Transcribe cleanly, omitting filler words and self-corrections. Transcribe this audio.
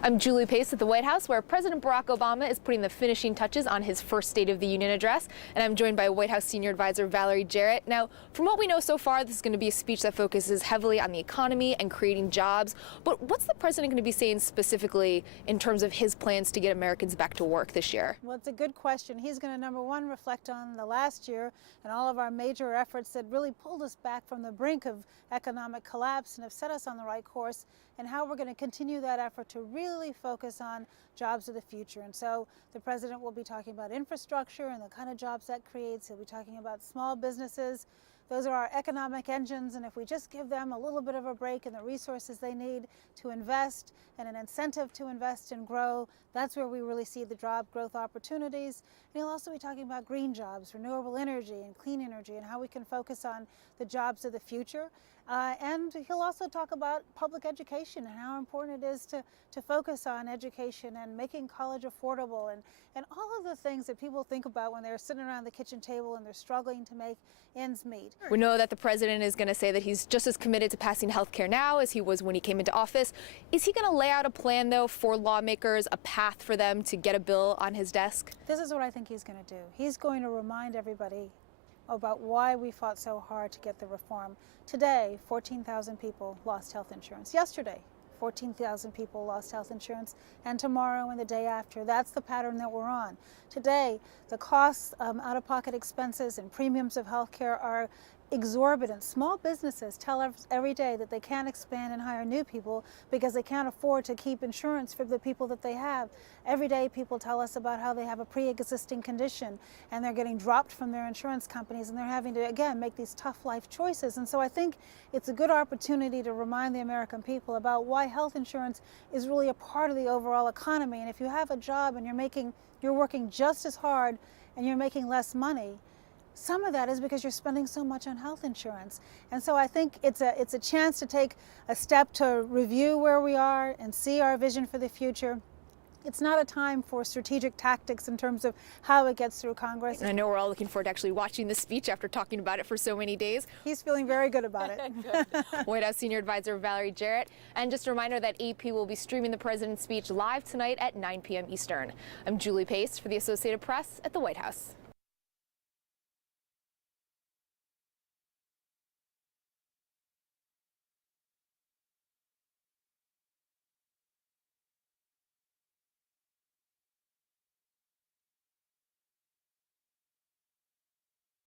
I'm Julie Pace at the White House, where President Barack Obama is putting the finishing touches on his first State of the Union address, and I'm joined by White House Senior Advisor Valerie Jarrett. Now, from what we know so far, this is going to be a speech that focuses heavily on the economy and creating jobs, but what's the president going to be saying specifically in terms of his plans to get Americans back to work this year? Well, it's a good question. He's going to, number one, reflect on the last year and all of our major efforts that really pulled us back from the brink of economic collapse and have set us on the right course, and how we're going to continue that effort to really focus on jobs of the future. And so the president will be talking about infrastructure and the kind of jobs that creates. He'll be talking about small businesses. Those are our economic engines, and if we just give them a little bit of a break and the resources they need to invest and an incentive to invest and grow, that's where we really see the job growth opportunities. And he'll also be talking about green jobs, renewable energy and clean energy, and how we can focus on the jobs of the future. And he'll also talk about public education and how important it is to focus on education and making college affordable and all of the things that people think about when they're sitting around the kitchen table and they're struggling to make ends meet. We know that the president is going to say that he's just as committed to passing health care now as he was when he came into office. Is he going to lay out a plan, though, for lawmakers, a path for them to get a bill on his desk? This is what I think he's going to do. He's going to remind everybody about why we fought so hard to get the reform. Today, 14,000 people lost health insurance. Yesterday, 14,000 people lost health insurance, and tomorrow and the day after. That's the pattern that we're on. Today, the costs, out-of-pocket expenses and premiums of health care are exorbitant. Small businesses tell us every day that they can't expand and hire new people because they can't afford to keep insurance for the people that they have. Every day people tell us about how they have a pre-existing condition and they're getting dropped from their insurance companies and they're having to, again, make these tough life choices. And so I think it's a good opportunity to remind the American people about why health insurance is really a part of the overall economy. And if you have a job and you're working just as hard and you're making less money, some of that is because you're spending so much on health insurance. And so I think it's a chance to take a step to review where we are and see our vision for the future. It's not a time for strategic tactics in terms of how it gets through Congress. And I know we're all looking forward to actually watching the speech after talking about it for so many days. He's feeling very good about it. Good. White House Senior Advisor Valerie Jarrett. And just a reminder that AP will be streaming the president's speech live tonight at 9 p.m. Eastern. I'm Julie Pace for the Associated Press at the White House.